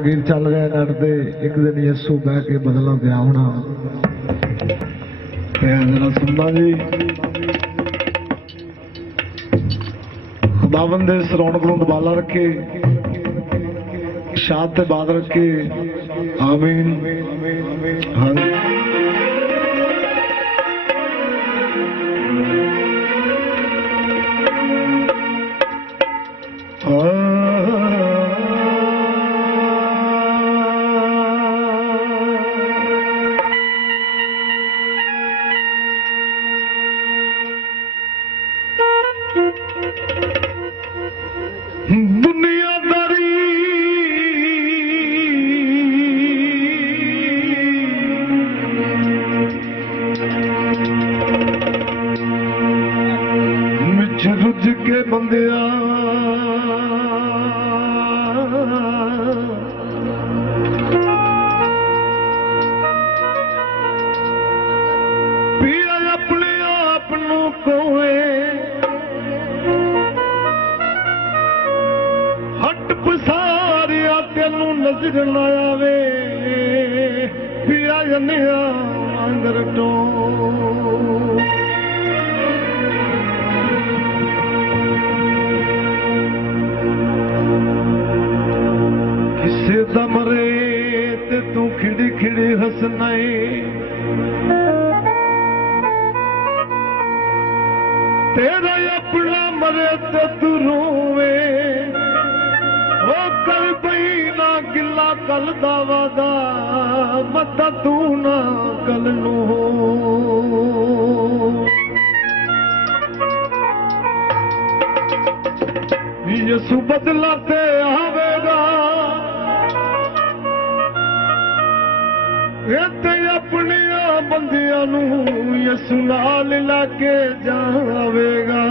गीत चल रहा है नटते एक दिन यसू बह के बदला ब्याहना जरा सुनना जी। खुदावन दे सरौणक नूं दबाला रखे, शाद ते बाद रखे। आमीन। हाँ दुनियादारी मिच रुझ के बंदिया पिया अपने आप नूं कोए पसारिया तेनू नजर न आवे पिया जनिया आंगर टो किसे दा मरे ते तू खिड़ी खिड़ी हसनाए तेरा अपना मरे ते तू रोवे कल पई ना गिला कल दा वादा मत तू ना कल नू यसू बदलाते आवेगा ते अपने बंदियां नू यसू नाल लाके जावेगा।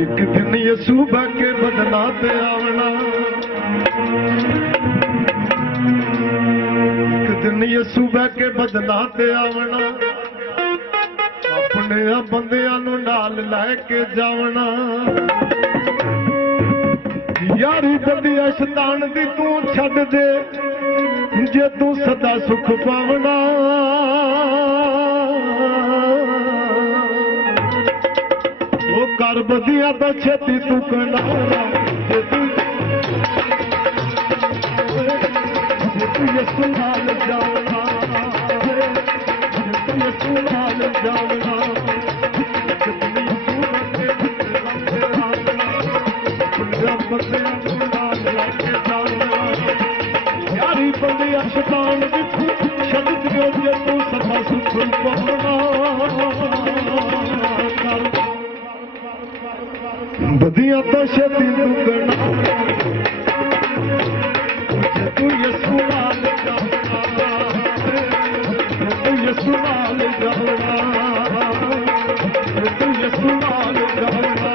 एक दिन यसू बह के बदला ते आवना, एक दिन यसू बह के बदला ते आवना, अपने बंदियां नू नाल लैके जावना। यारी बंदिया शैतान दी तू छड्ड दे जे तू सदा सुख पावना। कर बदिया तो छेती तू कनारा तू यसू नाल जावना, तू यसू नाल जावना। यारी बंदिया शैतान दी छड्ड दियो जे तू सदा सुख पावना। बदिया तो छेती तू करना तू यसू नाल जावना, तू यसू नाल जावना, तू यसू नाल जावना।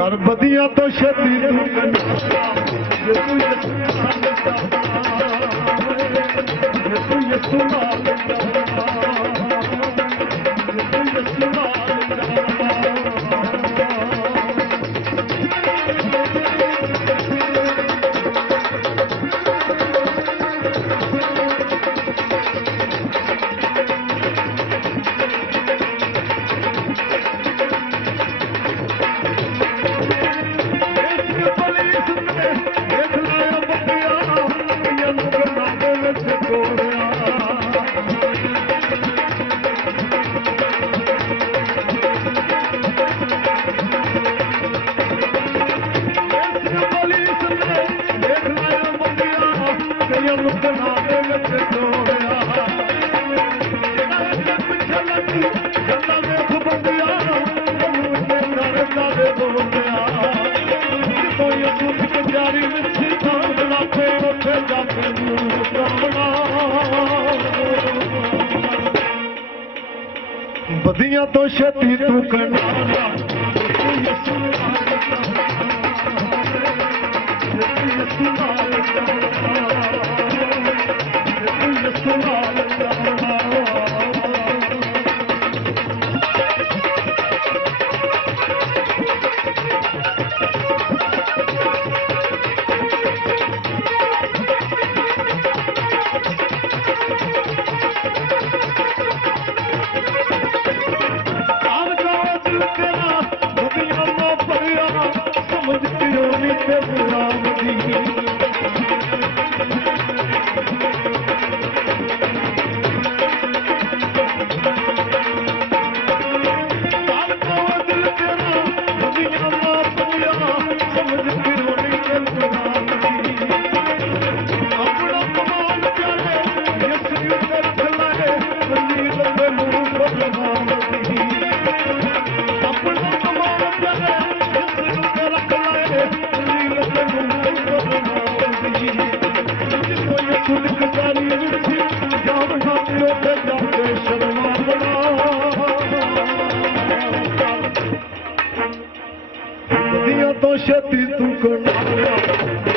कर बदिया तो छेती तू यसू नाल ਕਹਿੰਦਾ ਵੇਖ ਬੰਦਿਆ ਤੈਨੂੰ ਇੰਨੇ ਕਰਦਾ ਦੇ ਬੋਲਿਆ ਜਦੋਂ ਯਸੂਸ ਕੰਜਾਰੀ ਵਿੱਚ ਸਾਂਭਣਾ ਫੇਰ ਉੱਥੇ ਜਾ ਕੇ ਨੂੰ ਕਾਮਣਾ ਬਦੀਆਂ ਤੋਂ ਛੇਤੀ ਤੂੰ ਕਨਾਲਾ तो छेती तू कनाला